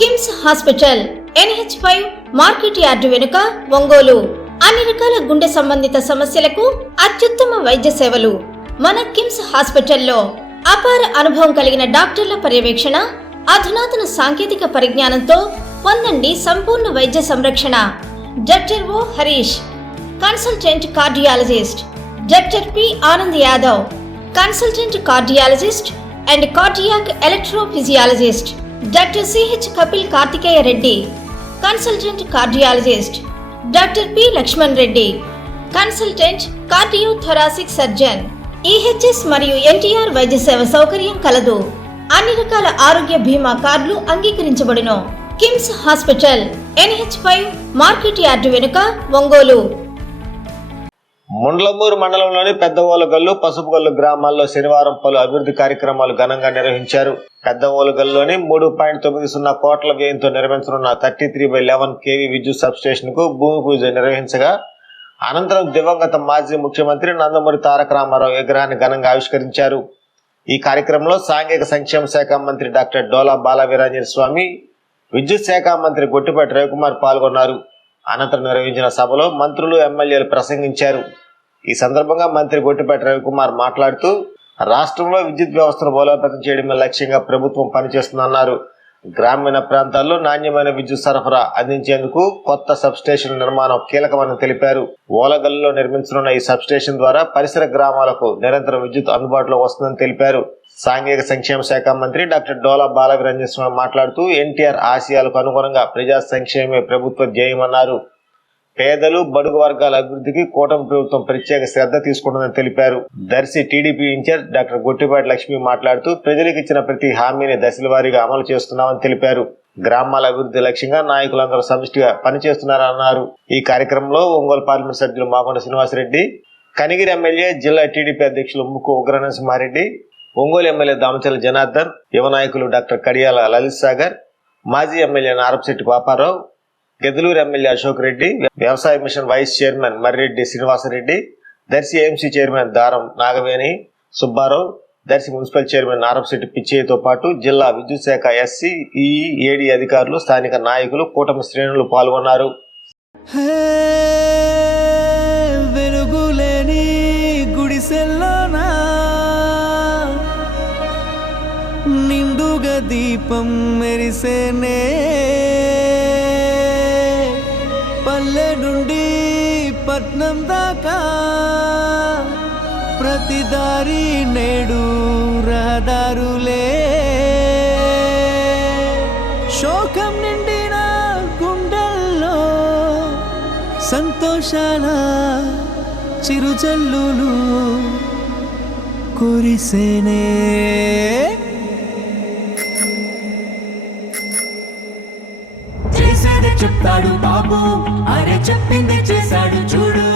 KIMS hospital NH5 market yard వెనుక ఒంగోలు. అన్ని రకాల గుండె సంబంధిత సమస్యలకు అత్యుత్తమ వైద్య సేవలు. మన కిమ్స్ హాస్పిటల్లో అపార అనుభవం కలిగిన డాక్టర్ల పర్యవేక్షణ, అధునాతన సాంకేతిక పరిజ్ఞానంతో పొందండి సంపూర్ణ వైద్య సంరక్షణ. Doctor O Harish, consultant cardiologist. Doctor P Anand Yadav, consultant cardiologist and cardiac electrophysiologist. Doctor CH Kapil Karthikeya Reddy, consultant cardiologist. Doctor P Lakshman Reddy, consultant cardiothoracic surgeon. EHS మరియు NTR వైద్య సేవ సౌకర్యం కలదు. అన్ని రకాల ఆరోగ్య బీమా కార్డులు అంగీకరించబడును. KIMS hospital NH5 market yard వెనుక ఒంగోలు. ముండ్లమూరు మండలంలోని పెద్దఓలగల్లు, పసుపుగల్లు గ్రామాల్లో శనివారం పలు అభివృద్ధి కార్యక్రమాలు ఘనంగా నిర్వహించారు. పెద్దఓలగల్లులోని 3.90 కోట్ల వ్యయంతో నిర్మించనున్న 33/11 kV విద్యుత్ సబ్స్టేషన్ కు భూమి పూజ నిర్వహించగా అనంతరం దివంగత మాజీ ముఖ్యమంత్రి నందమూరి తారక రామారావు విగ్రహాన్ని ఘనంగా ఆవిష్కరించారు. ఈ కార్యక్రమంలో సాంఘిక సంక్షేమ శాఖ మంత్రి డాక్టర్ డోలా బాలవీరాంజనేయ స్వామి, విద్యుత్ శాఖ మంత్రి గొట్టిపాటి రవికుమార్ పాల్గొన్నారు. అనంతరం నిర్వహించిన సభలో మంత్రులు, ఎమ్మెల్యేలు ప్రసంగించారు. ఈ సందర్భంగా మంత్రి గొట్టిపాటి రవికుమార్ మాట్లాడుతూ రాష్ట్రంలో విద్యుత్ వ్యవస్థను బలోపేతం చేయడమే లక్ష్యంగా ప్రభుత్వం పనిచేస్తుందన్నారు. గ్రామీణ ప్రాంతాల్లో నాణ్యమైన విద్యుత్ సరఫరా అందించేందుకు కొత్త సబ్స్టేషన్ నిర్మాణం కీలకమని తెలిపారు. ఓలగల్లులో నిర్మించనున్న ఈ సబ్స్టేషన్ ద్వారా పరిసర గ్రామాలకు నిరంతరం విద్యుత్ అందుబాటులో వస్తుందని తెలిపారు. సాంఘిక సంక్షేమ శాఖ మంత్రి డాక్టర్ డోలా బాలవీరాంజనేయ స్వామి మాట్లాడుతూ NTR ఆశయాలకు అనుగుణంగా ప్రజా సంక్షేమమే ప్రభుత్వ ధ్యేయమన్నారు. పేదలు, బడుగు వర్గాల అభివృద్ధికి కూటమి ప్రభుత్వం ప్రత్యేక శ్రద్ధ తీసుకుంటుందని తెలిపారు. Darsi TDP in charge doctor Gottipati Lakshmi మాట్లాడుతూ ప్రజలకు ఇచ్చిన ప్రతి హామీని దశల వారీగా అమలు చేస్తున్నామని తెలిపారు. గ్రామాల అభివృద్ధి లక్ష్యంగా నాయకులందరూ సమిష్టిగా పనిచేస్తున్నారన్నారు. ఈ కార్యక్రమంలో ఒంగోలు పార్లమెంట్ సభ్యులు మాకొండ శ్రీనివాసరెడ్డి, కనిగిరి ఎమ్మెల్యే, జిల్లా టీడీపీ అధ్యక్షులు ముక్కు ఉగ్రనరసింహారెడ్డి, ఒంగోలు ఎమ్మెల్యే దామచర్ల జనార్దన్, యువ నాయకులు డాక్టర్ కడియాల లలిత్ సాగర్, మాజీ ఎమ్మెల్యే నారపశెట్టి పాపారావు, గెదలూరు ఎమ్మెల్యే అశోక్ రెడ్డి, వ్యవసాయ mission vice chairman Marreddy Srinivasareddy, Darsi AMC chairman Daram Nagaveni Subbarao, Darsi municipal chairman Narapasetti పిచ్చయ్యతో పాటు జిల్లా విద్యుత్ శాఖ SC, EE, AD అధికారులు, స్థానిక నాయకులు, కూటమి శ్రేణులు పాల్గొన్నారు. వెలుగులేని గుడిసెల్లోనా నిండుగా దీపం మెరిసేనే, పల్లె నుండి పట్నం దాకా ప్రతి దారి నేడు రహదారులే. శోకం నిండిన గుండెల్లో సంతోషాల చిరుజల్లులు కురిసేనే. చేసేది చెప్తాడు బాబు, అరే చెప్పింది చేశాడు చూడు.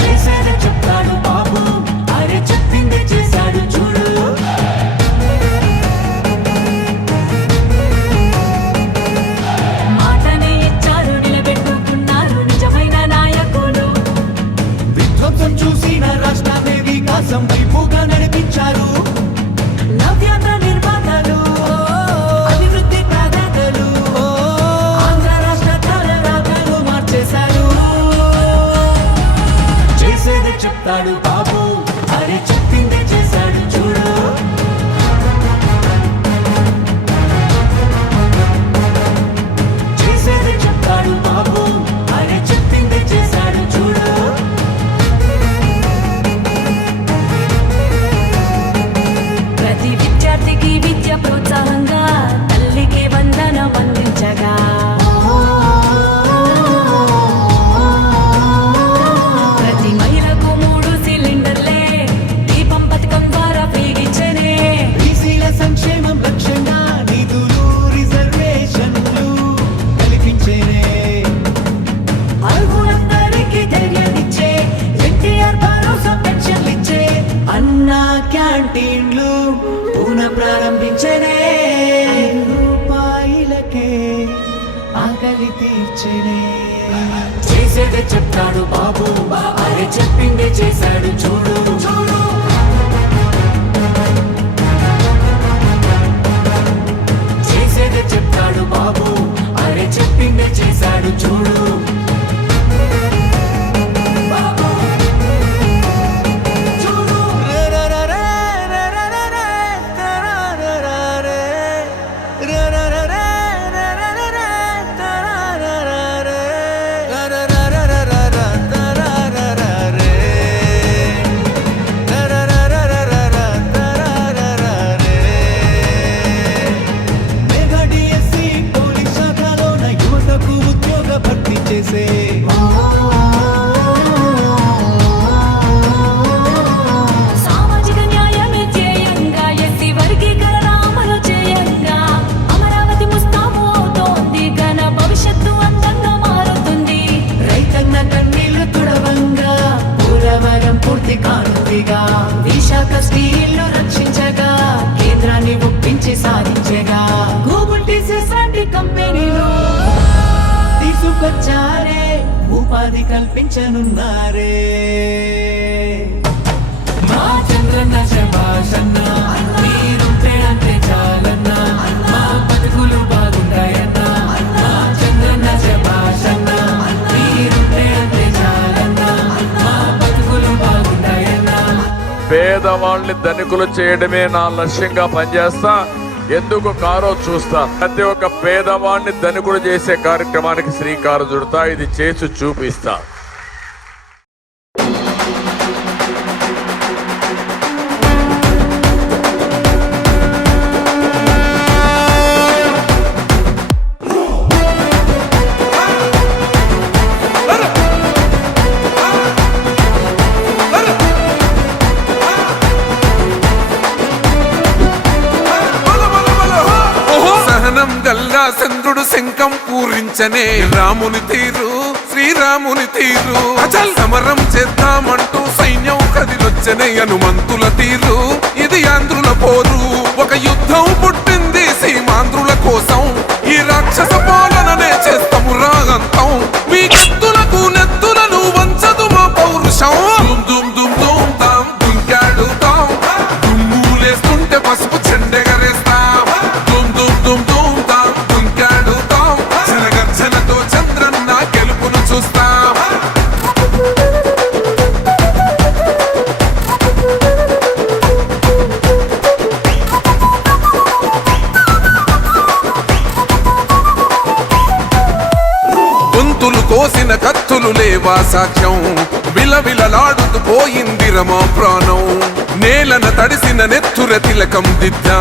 చేసేది చెప్తాడు బాబు, అరే చెప్పింది చేశాడు చూడు. మాటనే ఇచ్చారు, నిలబెట్టుకున్నారు నిజమైన నాయకులు. విధ్వంసం చూసిన రాష్ట్రాన్ని వికాసం వైపుగా నడిపించారు. నవ్యాంధ్ర నిర్మాతలు, అభివృద్ధి ప్రదాతలు, ఆంధ్ర రాష్ట్ర తలరాతలు మార్చేశారు. చేసేది చెప్తాడు బాబు, అరే చెప్పింది చేశాడు చూడు. చేసేది చెప్తాడు బాబు, అరే చెప్పింది చేశాడు చూడు. ప్రతి విద్యార్థికి విద్య ప్రోత్సాహంగా తల్లికి వందనం అందించగా, ప్రతి మహిళకు 3 సిలిండర్లే దీపం పథకం ద్వారా పేగించనే. బీసీల సంక్షేమం లక్ష్యంగా నిధులు, రిజర్వేషన్లు కల్పించేనే. అర్హులందరికీ ధైర్యాన్నిచ్చే NTR భరోసా పెన్షన్లిచ్చే. అన్నా క్యాంటీన్లు పునః ప్రారంభించనే. రూపాయలకే ఆకలి తీర్చనే. చేసేది చెప్తాడు బాబు, అరే చెప్పింది చేశాడు చూడు. ఉపాధి కల్పించనున్నారే. మా చంద్రన్న శభాషన్న, మీరుంటే అంటే చాలన్నా, మా బతుకులు బాగుంటాయన్నా. మా చంద్రన్న శభాషన్న, మీరుంటే అంటే చాలన్నా, మా బతుకులు బాగుంటాయన్నా. పేదవాళ్ళని ధనికులు చేయడమే నా లక్ష్యంగా పనిచేస్తా. ఎందుకు కారో చూస్తా. ప్రతి ఒక్క పేదవాడిని ధనికుడు చేసే కార్యక్రమానికి శ్రీకారం చుడతా. ఇది చేసి చూపిస్తా. గల్లా చంద్రుడు శంఖం పూరించనే రాముని తీరు, శ్రీరాముని తీరు. అచల్ సమరం చేద్దామంటూ సైన్యం కదిలొచ్చనే హనుమంతుల తీరు. ఇది ఆంధ్రుల పోరు, ఒక యుద్ధం పుట్టింది సీమాంధ్రుల కోసం. ఈ రాక్షస పాలననే చేస్తాము రాగంతం. మీ కత్తులకు నెత్తులను వంచదు మా పౌరుషం. దుమ్ దుమ్ దుమ్ దుమ్ తాం దుంకాడుతాం, దుమ్ములేస్తుంటే పసుపు చెండెగరేస్తాం. దుమ్ దుమ్ దుమ్ దుమ్ తాం దుంకాడుతాం, జనగర్జనతో చంద్రన్న గెలుపును చూస్తాం. గొంతులు కోసిన కత్తులు లేవా సాక్ష్యం, విలవిలలాడుతూ పోయింది రమా ప్రాణం. నేలన తడిసిన నెత్తుర తిలకం దిద్దా,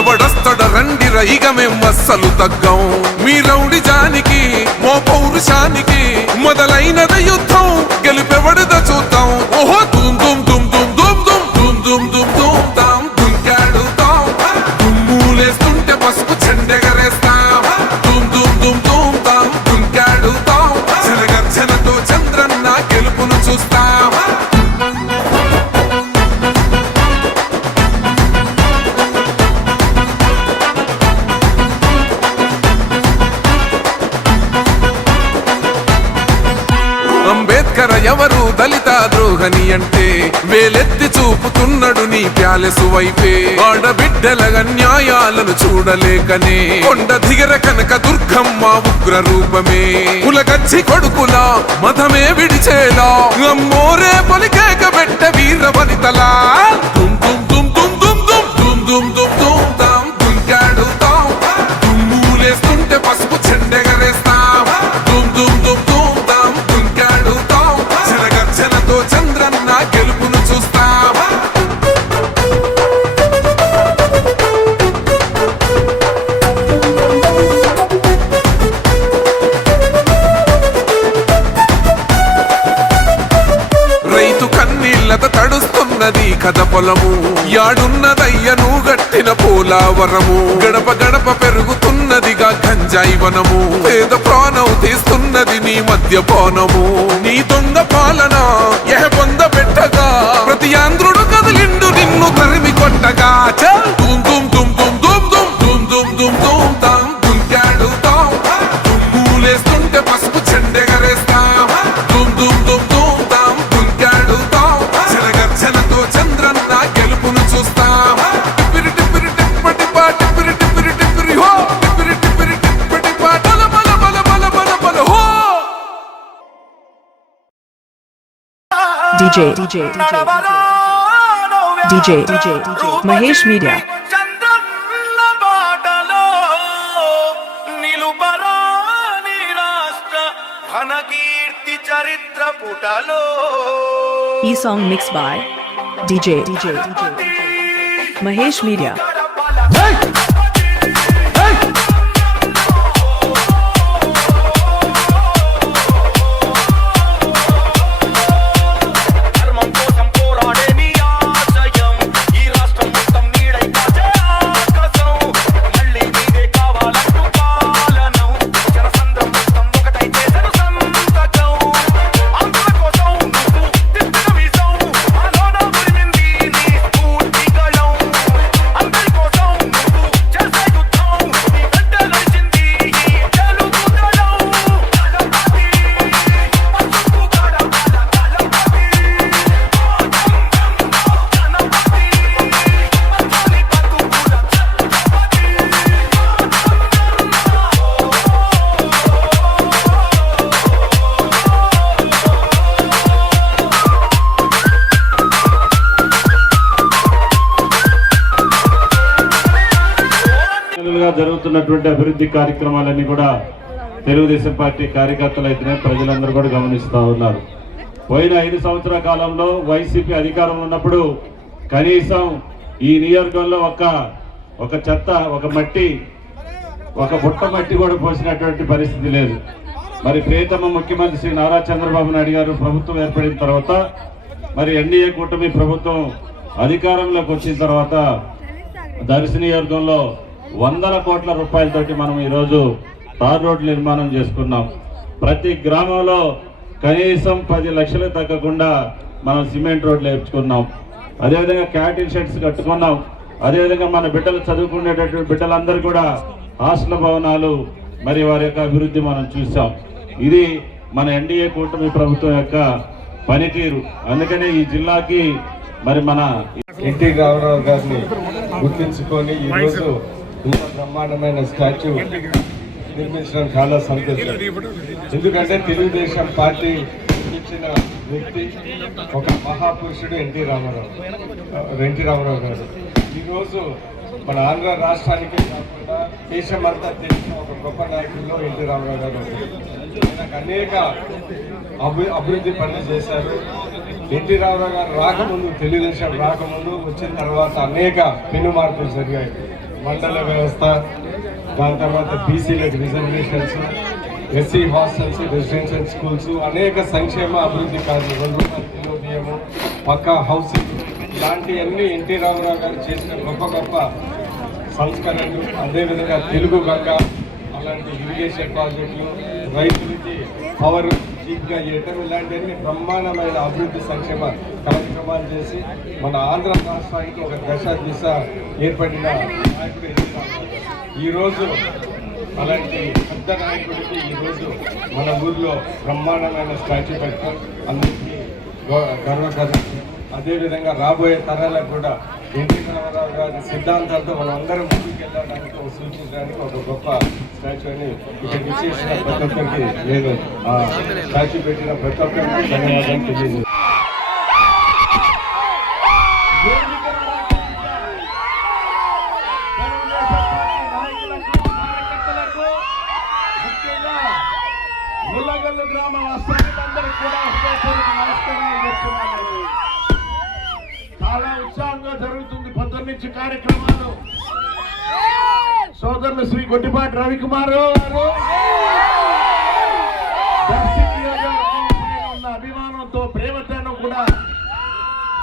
ఎవడొస్తడ రండిర ఇక మేం అస్సలు తగ్గం. మీ రౌడి జానికి మో పౌరుషానికి మొదలైనద యుద్ధం, గెలుపెవడద చూద్దాం. ఓహో దుమ్ దుమ్ దుమ్ దుమ్ దుమ్ దుమ్ దుమ్ దుమ్ దుమ్ దుమ్ తాం దుంకాడుతాం, దుమ్ములేస్తుంటే పసుపు చెండెగరేస్తాం. దుమ్ దుమ్ దుమ్ దుమ్ తాం దుంకాడుతాం, జనగర్జనతో చంద్రన్న గెలుపును చూస్తాం. అంబేద్కర్ ఎవరు దళిత ద్రోహని అంటే వేలెత్తి చూపుతున్నాడు నీ ప్యాలెసు వైపే. ఆడబిడ్డల అన్యాయాలను చూడలేకనే కొండ దిగర కనక దుర్గమ్మ ఉగ్ర రూపమే. కులగచ్చి కొడుకులా మతమే విడిచేలా అమ్మోరే పలికేక పెట్ట వీర వనితలా. దుమ్ దుమ్ దుమ్ దుమ్ దుమ్ దుమ్ దుమ్ దుమ్ దుమ్ దుమ్ తాం దుంకాడుతాం, దుమ్ములేస్తుంటే పసుపు చెండెగరేస్తాం. దుమ్ దుమ్ దుమ్ దుమ్ తాం దుంకాడుతాం, జనగర్జనతో చంద్రన్న గెలుపును చూస్తాం. రైతు కన్నీళ్లత తడుస్తున్నది కథ పొలము, యాడున్నదయ్యను గట్టిన పోలావరము. గడప గడప పెరుగుతున్నదిగా గంజాయి వనము, పేద ప్రాణం తీస్తున్నది నీ మద్యపానము. నీ దొంగ పాలన ఎహ పొంద పెట్టగా ప్రతి ఆంధ్రుడు కదిలిండు నిన్ను తరిమి కొట్టగా. చల్ దుమ్ దుమ్ దుమ్ దుమ్ దుమ్ దుమ్ దుమ్ దుమ్ దుమ్ దుమ్ తాం దుంకాడుతాం, దుమ్ములేస్తుంటే పసుపు చెండెగరేస్తాం. దుమ్ దుమ్ దుమ్ దుమ్ తాం దుంకాడుతాం, జనగర్జనతో చంద్రన్న గెలుపును చూస్తాం. టిప్పిరి టిప్పిరి టిప్పటి పా టిప్పిరి టిప్పిరి టిప్పిరి హో, టిప్పిరి టిప్పిరి టిప్పటి పా బల బల బల బల బల బల హో. DJ Mahesh Media. చంద్రన్న బాటలో నిలుపరాని రాష్ట్ర ఘనకీర్తి చరిత్ర పుటలో. E song mixed by DJ Mahesh Media. అందరి జరుగుతున్నటువంటి అభివృద్ధి కార్యక్రమాలన్నీ కూడా తెలుగుదేశం పార్టీ కార్యకర్తలు అయితేనే ప్రజలందరూ కూడా గమనిస్తూ ఉన్నారు. పోయిన 5 సంవత్సరాల కాలంలో వైసీపీ అధికారంలో ఉన్నప్పుడు కనీసం ఈ నియోజకవర్గంలో ఒక చెత్త, ఒక బుట్ట మట్టి కూడా పోసినటువంటి పరిస్థితి లేదు. మరి ప్రియతమ ముఖ్యమంత్రి శ్రీ నారా చంద్రబాబు నాయుడు గారు ప్రభుత్వం ఏర్పడిన తర్వాత, మరి ఎన్డీఏ కూటమి ప్రభుత్వం అధికారంలోకి వచ్చిన తర్వాత దర్శి నియోజకవర్గంలో 100 కోట్ల రూపాయలతోటి మనం ఈరోజు తార్ రోడ్లు నిర్మాణం చేసుకున్నాం. ప్రతి గ్రామంలో కనీసం 10 లక్షలు తగ్గకుండా మనం సిమెంట్ రోడ్లు వేయించుకున్నాం. అదేవిధంగా క్యాటిల్ షెడ్స్ కట్టుకున్నాం. అదేవిధంగా మన బిడ్డలు చదువుకునేటటువంటి బిడ్డలందరూ కూడా హాస్టల్ భవనాలు, మరి వారి యొక్క అభివృద్ధి మనం చూసాం. ఇది మన ఎన్డీఏ కూటమి ప్రభుత్వం యొక్క పనితీరు. అందుకనే ఈ జిల్లాకి మరి మన ఎన్టీ రామారావు గారిని గుర్తించుకొని ఈరోజు ఇంత బ్రహ్మాండమైన స్టాచ్యూ నిర్మించడం చాలా సంతోషం. ఎందుకంటే తెలుగుదేశం పార్టీ ఇచ్చిన వ్యక్తి ఒక మహాపురుషుడు ఎన్టీ రామారావు గారు. ఈరోజు మన ఆంధ్ర రాష్ట్రానికి కాకుండా దేశమంతా తెలిసిన ఒక గొప్ప నాయకుల్లో ఎన్టీ రామారావు గారు. ఆయనకు అనేక అభివృద్ధి పనులు చేశారు. ఎన్టీ రామారావు గారు రాకముందు, తెలుగుదేశం రాకముందు, వచ్చిన తర్వాత అనేక పెను మార్పులు జరిగాయి. మండల వ్యవస్థ, దాని తర్వాత బీసీలకు reservations, SC hostels, residential schools, అనేక సంక్షేమ అభివృద్ధి కార్యక్రమాలు, 2 రూపాయల కిలో బియ్యము, పక్కా హౌసింగ్, ఇలాంటివన్నీ ఎన్టీ రామారావు గారు చేసిన గొప్ప సంస్కరణలు. అదేవిధంగా తెలుగు గంగ, అలాంటి ఇరిగేషన్ ప్రాజెక్టులు, రైతులకి పవర్ చీప్గా చేయటం, ఇలాంటివన్నీ బ్రహ్మాండమైన అభివృద్ధి సంక్షేమ కార్యక్రమాలు చేసి మన ఆంధ్ర రాష్ట్రానికి ఒక దిశ ఏర్పడిన నాయకుడు ఎన్టీ రామారావు. ఈరోజు అలాంటి పెద్ద నాయకుడికి ఈరోజు మన ఊర్లో బ్రహ్మాండమైన స్టాచ్యూ పెట్టడం అందరికీ గర్వకారణం. అదేవిధంగా రాబోయే తరాలకు కూడా ఎన్టీ రామారావు గారి సిద్ధాంతాలతో మనందరం ముందుకు వెళ్ళడానికి సూచించడానికి ఒక గొప్ప స్టాచ్యూ అని ఇక్కడ విశేషణ ప్రతి ఒక్కరికి లేదు. ఆ స్టాచ్యూ పెట్టిన ప్రతి ఒక్కరికి ధన్యవాదాలు తెలియజేస్తాను. ముల్లగల్లు గ్రామ వాస్తవ్యులందరికీ కూడా నమస్కారాలు చెప్తున్నాను. చాలా ఉత్సాహంగా జరుగుతుంది పొద్దున్నుంచి కార్యక్రమాలు. సోదరులు శ్రీ గొట్టిపాటి రవికుమార్ గారు ఉన్న అభిమానంతో, ప్రేమతోనూ కూడా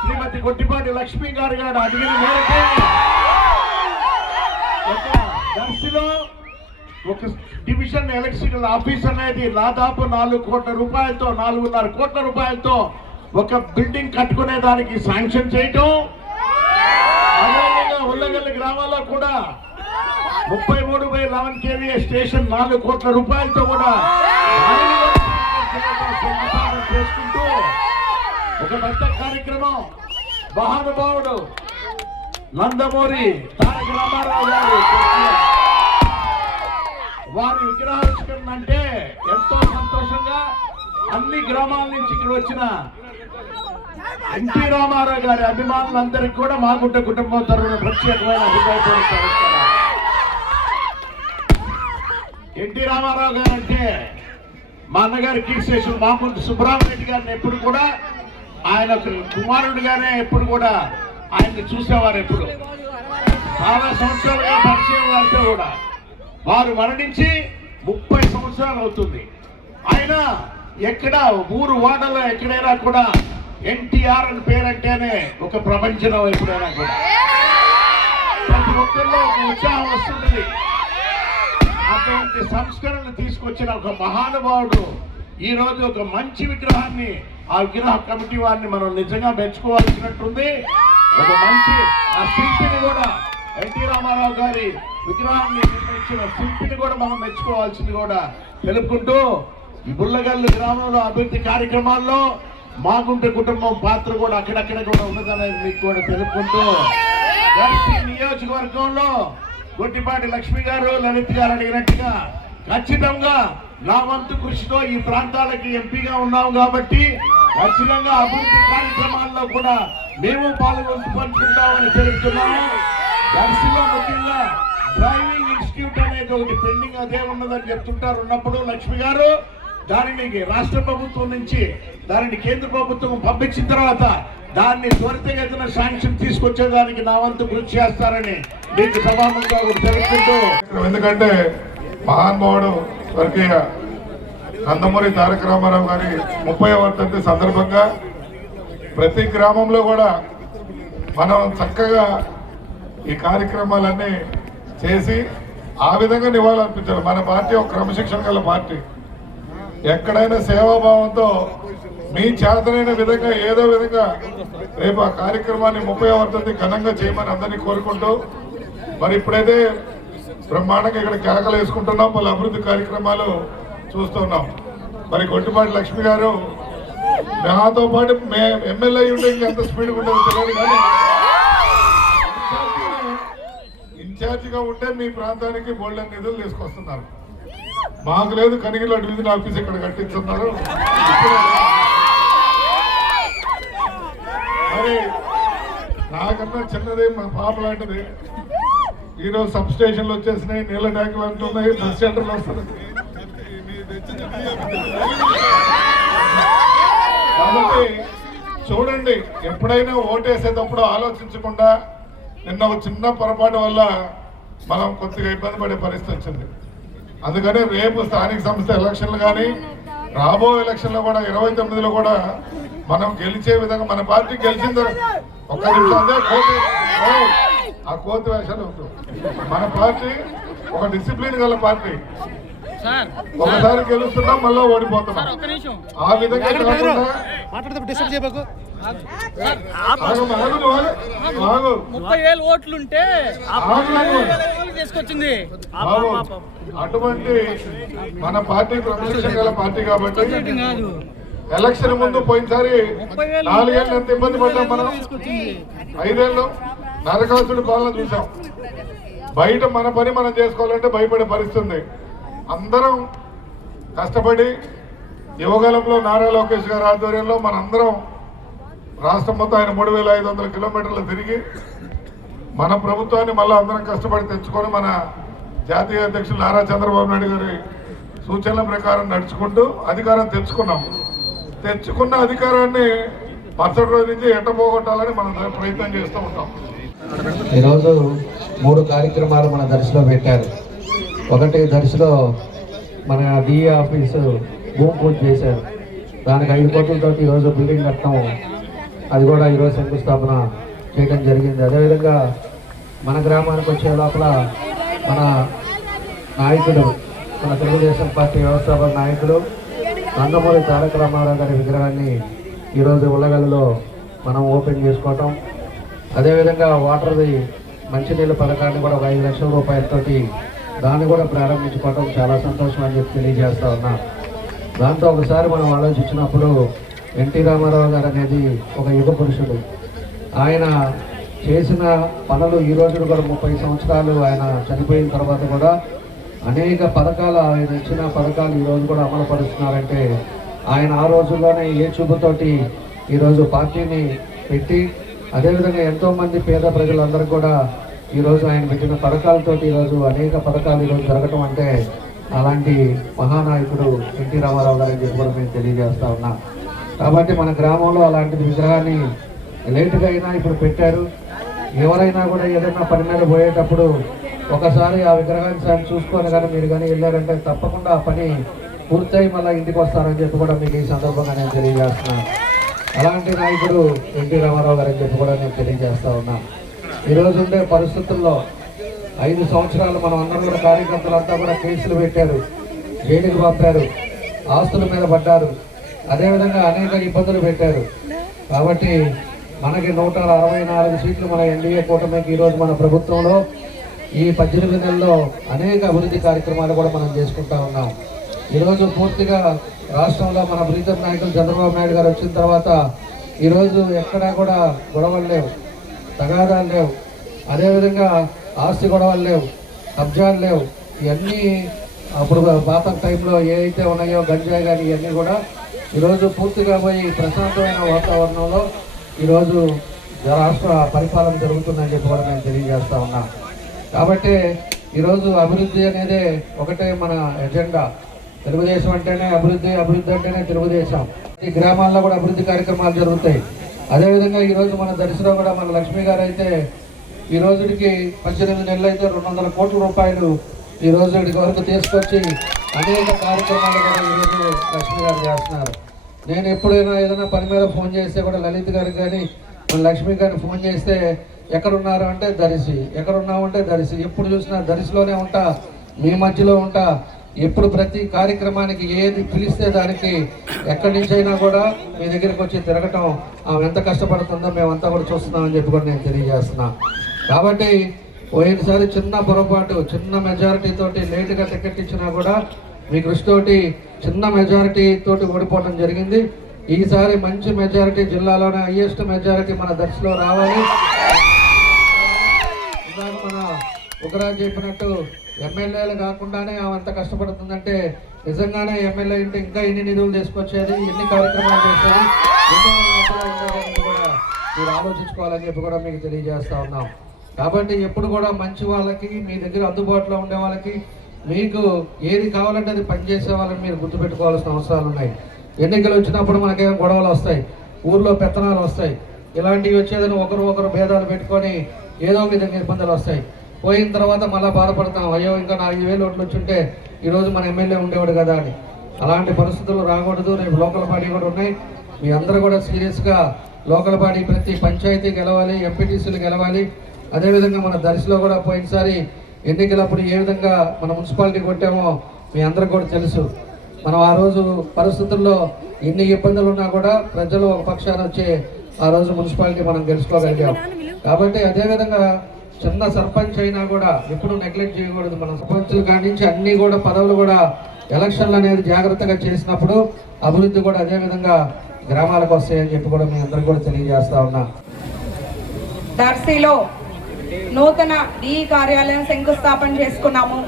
శ్రీమతి గొట్టిపాటి లక్ష్మీ గారు అడిగిన మేరకు దర్శిలో ఒక డివిజన్ ఎలక్ట్రికల్ ఆఫీస్ అనేది దాదాపు 4 కోట్ల రూపాయలతో, 4.5 కోట్ల రూపాయలతో ఒక బిల్డింగ్ కట్టుకునే దానికి శాంక్షన్ చేయటం. అదేవిధంగా ఉల్లగల్లి గ్రామాల్లో కూడా 33/11 kVA స్టేషన్ 4 కోట్ల రూపాయలతో కూడా చేసుకుంటూ ఒక పెద్ద కార్యక్రమం. మహానుభావుడు నందమూరి తారక రామారావు గారు వారి విగ్రహావిష్కరణ అంటే ఎంతో సంతోషంగా అన్ని గ్రామాల నుంచి ఇక్కడ వచ్చిన ఎన్టీ రామారావు గారి అభిమానులందరికీ కూడా మాగుంట కుటుంబం తరఫున ప్రత్యేకమైన అభిప్రాయం. ఎన్టీ రామారావు గారు అంటే మా అన్నగారి కీర్తిశేషులు మాగుంట సుబ్రహ్మణ్యం గారిని ఎప్పుడు కూడా ఆయన కుమారుడిగానే ఎప్పుడు కూడా ఆయన్ని చూసేవారు. ఎప్పుడు చాలా సంవత్సరాలుగా పరిచయం వారితో కూడా. వారు మరణించి 30 సంవత్సరాలు అవుతుంది. ఆయన ఎక్కడ ఊరు వాడలో ఎక్కడైనా కూడా ఎన్టీఆర్ అని పేరంటేనే ఒక ప్రపంచం. ఎప్పుడైనా కూడా ప్రతి ఒక్కరిలో ఒక ఉత్సాహం వస్తుంది. అటువంటి సంస్కరణలు తీసుకొచ్చిన ఒక మహానుభావుడు ఈ రోజు ఒక మంచి విగ్రహాన్ని, ఆ విగ్రహ కమిటీ వారిని మనం నిజంగా మెచ్చుకోవాల్సినట్టుంది. ఒక మంచి ఆ శిల్పిని కూడా, ఎన్టీ రామారావు గారి విగ్రహాన్ని నిర్మించిన శిల్పిని కూడా మనం మెచ్చుకోవాల్సింది కూడా తెలుపుకుంటూ, బుల్లగల్లు గ్రామంలో అభివృద్ధి కార్యక్రమాల్లో మాగుంట కుటుంబం పాత్ర కూడా అక్కడక్కడ కూడా ఉన్నదనేది మీకు కూడా తెలుపుకుంటూ, దర్శి నియోజకవర్గంలో గొట్టిపాటి లక్ష్మి గారు, లలిత్ గారు అడిగినట్టుగా ఖచ్చితంగా నా వంతు కృషితో ఈ ప్రాంతాలకి ఎంపీగా ఉన్నాం కాబట్టి ఖచ్చితంగా అభివృద్ధి కార్యక్రమాల్లో కూడా మేము పంచుకుంటామని తెలుపుతున్నాము. దర్శిలో ముఖ్యంగా డ్రైవింగ్ ఇన్స్టిట్యూట్ అనేది ఒకటి పెండింగ్ అదే ఉన్నదని చెప్తుంటారు. ఉన్నప్పుడు లక్ష్మి గారు దానిని రాష్ట్ర ప్రభుత్వం నుంచి దానిని కేంద్ర ప్రభుత్వం పంపించిన తర్వాత దాన్ని త్వరితగతిన శాంక్షన్ తీసుకొచ్చేదానికి నా వంతు కృషి చేస్తారని మీకు సభాముఖంగా తెలుపుకుంటూ, ఎందుకంటే మహానుభావుడు స్వర్గీయ నందమూరి తారక రామారావు గారి 30వ వర్ధంతి సందర్భంగా ప్రతి గ్రామంలో కూడా మనం చక్కగా ఈ కార్యక్రమాలన్నీ చేసి ఆ విధంగా నివాళులర్పించాలి. మన పార్టీ ఒక క్రమశిక్షణ గల పార్టీ. ఎక్కడైనా సేవాభావంతో మీ చేతనైన విధంగా ఏదో విధంగా రేపు ఆ కార్యక్రమాన్ని 30వ వర్ధంతి ఘనంగా చేయమని అందరినీ కోరుకుంటూ, మరి ఇప్పుడైతే బ్రహ్మాండంగా ఇక్కడ కేకలు వేసుకుంటున్నాం, పలు అభివృద్ధి కార్యక్రమాలు చూస్తున్నాం. మరి గొట్టిపాటి లక్ష్మి గారు నాతో పాటు ఎమ్మెల్యే ఉంటే ఇంకెంత స్పీడ్గా ఉండదు తెలియదు, కానీ ఇన్ఛార్జిగా ఉంటే మీ ప్రాంతానికి బోల్డెన్ నిధులు తీసుకొస్తున్నారు. మాకు లేదు, కనిగిలో డివిజన్ ఆఫీస్ ఇక్కడ కట్టిస్తున్నారు. మరి నాకన్నా చిన్నది మా పాప లాంటిది. ఈరోజు సబ్ స్టేషన్లు వచ్చేసినాయి, నీళ్ళ ట్యాంకులు అంటున్నాయి, బస్ సెంటర్లు వస్తున్నాయి. కాబట్టి చూడండి, ఎప్పుడైనా ఓటేసేటప్పుడు ఆలోచించకుండా నిన్న ఒక చిన్న పొరపాటు వల్ల మనం కొద్దిగా ఇబ్బంది పడే పరిస్థితి వచ్చింది. అందుకని రేపు స్థానిక సంస్థ ఎలక్షన్లు కానీ రాబో ఎలక్షన్లో కూడా 29లో కూడా మనం గెలిచే విధంగా మన పార్టీ గెలిచింది. ఒక్క నిమిషం, అదే ఆ కోతి వేషాలు వద్దు. మన పార్టీ ఒక డిసిప్లిన్ గల పార్టీ. ఒకసారి గెలుస్తున్నాం, మళ్ళీ ఓడిపోతున్నాం. ఆ విధంగా కాకుండా 30,000 ఓట్లుంటే తీసుకొచ్చింది. అటువంటి మన పార్టీ క్రమశిక్షణ గల పార్టీ కాబట్టి ఎలక్షన్ ముందు పోయినసారి 4 ఏళ్ళు ఎంత ఇబ్బంది పడ్డాం మనం. 5 ఏళ్ళు నరకాసుడి పాలన చూసాం. బయట మన పని మనం చేసుకోవాలంటే భయపడే పరిస్థితి ఉంది. అందరం కష్టపడి యువగలంలో నారా లోకేష్ గారి ఆధ్వర్యంలో మనందరం రాష్ట్రం మొత్తం ఆయన 3,500 కిలోమీటర్లు తిరిగి మన ప్రభుత్వాన్ని మళ్ళీ అందరం కష్టపడి తెచ్చుకొని మన జాతీయ అధ్యక్షులు నారా చంద్రబాబు నాయుడు గారి సూచనల ప్రకారం నడుచుకుంటూ అధికారం తెచ్చుకున్నాం. తెచ్చుకున్న అధికారాన్ని మరుసటి రోజు నుంచి ఎట్టబోగొట్టాలని మనం ప్రయత్నం చేస్తూ ఉంటాం. ఈరోజు 3 కార్యక్రమాలు మన దర్శిలో పెట్టారు. ఒకటి దర్శిలో మన డిఏ ఆఫీసు భూమి పూజ చేశారు. దానికి 5 కోట్లతో ఈరోజు బిల్డింగ్ కట్టడం, అది కూడా ఈరోజు శంకుస్థాపన చేయడం జరిగింది. అదేవిధంగా మన గ్రామానికి వచ్చే లోపల మన నాయకుడు, మన తెలుగుదేశం పార్టీ వ్యవస్థాపక నాయకుడు నందమూరి తారక రామారావు గారి విగ్రహాన్ని ఈరోజు ఉల్లగల్లో మనం ఓపెన్ చేసుకోవటం, అదేవిధంగా వాటర్ది మంచినీళ్ళ పథకాన్ని కూడా 5 లక్షల రూపాయలతోటి దాన్ని కూడా ప్రారంభించుకోవటం చాలా సంతోషం అని చెప్పి తెలియజేస్తా ఉన్నా. దాంతో ఒకసారి మనం ఆలోచించినప్పుడు ఎన్టీ రామారావు గారు అనేది ఒక యుగ పురుషుడు. ఆయన చేసిన పనులు ఈ రోజున కూడా 30 సంవత్సరాలు ఆయన చనిపోయిన తర్వాత కూడా అనేక పథకాలు, ఆయన ఇచ్చిన పథకాలు ఈరోజు కూడా అమలు పరుస్తున్నారంటే ఆయన ఆ రోజుల్లోనే ఏ చూపుతోటి ఈరోజు పార్టీని పెట్టి, అదేవిధంగా ఎంతోమంది పేద ప్రజలందరూ కూడా ఈరోజు ఆయన పెట్టిన పథకాలతోటి ఈరోజు అనేక పథకాలు ఈరోజు జరగటం అంటే అలాంటి మహానాయకుడు ఎన్టీ రామారావు గారు అని చెప్పి కూడా మేము తెలియజేస్తా ఉన్నాం. కాబట్టి మన గ్రామంలో అలాంటి విగ్రహాన్ని లేటుగా అయినా ఇప్పుడు పెట్టారు. ఎవరైనా కూడా ఏదైనా పని మీద పోయేటప్పుడు ఒకసారి ఆ విగ్రహాన్ని చూసుకొని కానీ మీరు కానీ వెళ్ళారంటే తప్పకుండా ఆ పని పూర్తయి మళ్ళీ ఇంటికి వస్తారని చెప్పి కూడా మీకు ఈ సందర్భంగా నేను తెలియజేస్తున్నాను. అలాంటి నాయకుడు ఎన్టీ రామారావు గారు అని చెప్పి కూడా నేను తెలియజేస్తా ఉన్నా. ఈరోజు ఉండే పరిస్థితుల్లో 5 సంవత్సరాలు మనం అందరూ కూడా కార్యకర్తలంతా కూడా కేసులు పెట్టారు, జైలుకి పంపారు, ఆస్తుల మీద పడ్డారు, అదేవిధంగా అనేక ఇబ్బందులు పెట్టారు. కాబట్టి మనకి 164 సీట్లు మన ఎన్డీఏ కూటమికి ఈరోజు మన ప్రభుత్వంలో ఈ 18 నెలల్లో అనేక అభివృద్ధి కార్యక్రమాలు కూడా మనం చేసుకుంటా ఉన్నాం. ఈరోజు పూర్తిగా రాష్ట్రంలో మన ప్రీతం నాయకులు చంద్రబాబు నాయుడు గారు వచ్చిన తర్వాత ఈరోజు ఎక్కడా కూడా గొడవలు లేవు, తగాదాలు లేవు, అదేవిధంగా ఆస్తి గొడవలు లేవు, కబ్జాలు లేవు. ఇవన్నీ అప్పుడు పాత టైంలో ఏ అయితే ఉన్నాయో గంజాయి కానీ ఇవన్నీ కూడా ఈరోజు పూర్తిగా పోయి ప్రశాంతమైన వాతావరణంలో ఈరోజు రాష్ట్ర పరిపాలన జరుగుతుందని చెప్పి కూడా నేను తెలియజేస్తా ఉన్నా. కాబట్టి ఈరోజు అభివృద్ధి అనేది ఒకటే మన ఎజెండా. తెలుగుదేశం అంటేనే అభివృద్ధి, అభివృద్ధి అంటేనే తెలుగుదేశం. ఈ గ్రామాల్లో కూడా అభివృద్ధి కార్యక్రమాలు జరుగుతాయి. అదేవిధంగా ఈరోజు మన దర్శిలో కూడా మన లక్ష్మి గారు అయితే ఈ రోజుకి 18 నెలలు అయితే 200 కోట్ల రూపాయలు ఈ రోజు వరకు తీసుకొచ్చి అనేక కార్యక్రమాలు కూడా ఈరోజు లక్ష్మి గారు చేస్తున్నారు. నేను ఎప్పుడైనా ఏదైనా పని మీద ఫోన్ చేస్తే కూడా లలిత్ గారికి కానీ మన లక్ష్మి గారిని ఫోన్ చేస్తే ఎక్కడున్నారు అంటే దర్శి, ఎక్కడున్నావు అంటే దర్శి, ఎప్పుడు చూసినా దర్శిలోనే ఉంటా, మీ మధ్యలో ఉంటా. ఎప్పుడు ప్రతి కార్యక్రమానికి ఏది పిలిస్తే దానికి ఎక్కడి నుంచి అయినా కూడా మీ దగ్గరికి వచ్చి తిరగటం ఆమె ఎంత కష్టపడుతుందో మేమంతా కూడా చూస్తున్నామని చెప్పి కూడా నేను తెలియజేస్తున్నా. కాబట్టి పోయినసారి చిన్న పొరపాటు, చిన్న మెజారిటీ తోటి లేటుగా టికెట్ ఇచ్చినా కూడా మీ కృషితోటి చిన్న మెజారిటీ తోటి ఓడిపోవడం జరిగింది. ఈసారి మంచి మెజారిటీ, జిల్లాలోనే హైయెస్ట్ మెజారిటీ మన దర్శిలో రావాలి. మన ఉగ్రాజ్ చెప్పినట్టు ఎమ్మెల్యేలు కాకుండానే ఆమె అంత కష్టపడుతుందంటే నిజంగానే ఎమ్మెల్యే అంటే ఇంకా ఎన్ని నిధులు తీసుకొచ్చేది, ఎన్ని కార్యక్రమాలు చేసేది, ఎన్ని కూడా మీరు ఆలోచించుకోవాలని చెప్పి కూడా మీకు తెలియజేస్తా ఉన్నాం. కాబట్టి ఎప్పుడు కూడా మంచి వాళ్ళకి, మీ దగ్గర అందుబాటులో ఉండే వాళ్ళకి, మీకు ఏది కావాలంటే అది పనిచేసే వాళ్ళని మీరు గుర్తుపెట్టుకోవాల్సిన అవసరాలు ఉన్నాయి. ఎన్నికలు వచ్చినప్పుడు మనకేం గొడవలు వస్తాయి, ఊర్లో పెత్తనాలు వస్తాయి. ఇలాంటివి వచ్చేదని ఒకరు భేదాలు పెట్టుకొని ఏదో విధంగా ఇబ్బందులు వస్తాయి. పోయిన తర్వాత మళ్ళీ బాధపడతాం, అయ్యో ఇంకా 4,000 ఓట్లు వచ్చుంటే ఈరోజు మన ఎమ్మెల్యే ఉండేవాడు కదా అని. అలాంటి పరిస్థితులు రాకూడదు. రేపు లోకల్ బాడీ కూడా ఉన్నాయి. మీ అందరూ కూడా సీరియస్గా లోకల్ బాడీ ప్రతి పంచాయతీ గెలవాలి, ఎంపీటీసీలు గెలవాలి. అదేవిధంగా మన దర్శిలో కూడా పోయినసారి ఎన్నికలప్పుడు ఏ విధంగా మన మున్సిపాలిటీ కొట్టామో మీ అందరికి కూడా తెలుసు. మనం ఆ రోజు పరిస్థితుల్లో ఎన్ని ఇబ్బందులు ఉన్నా కూడా ప్రజలు ఒక పక్షాన వచ్చి ఆ రోజు మున్సిపాలిటీ మనం గెలుచుకోగలిగాం. కాబట్టి అదేవిధంగా చిన్న సర్పంచ్ అయినా కూడా ఎప్పుడు నెగ్లెక్ట్ చేయకూడదు. మన సర్పంచుల కాడి నుంచి అన్ని కూడా పదవులు కూడా ఎలక్షన్లు అనేది జాగ్రత్తగా చేసినప్పుడు అభివృద్ధి కూడా అదేవిధంగా గ్రామాలకు వస్తాయని చెప్పి కూడా మీ అందరికి కూడా తెలియజేస్తా ఉన్నా. దర్శిలో నూతన ఈ కార్యాలయం శంకుస్థాపన చేసుకున్నాము.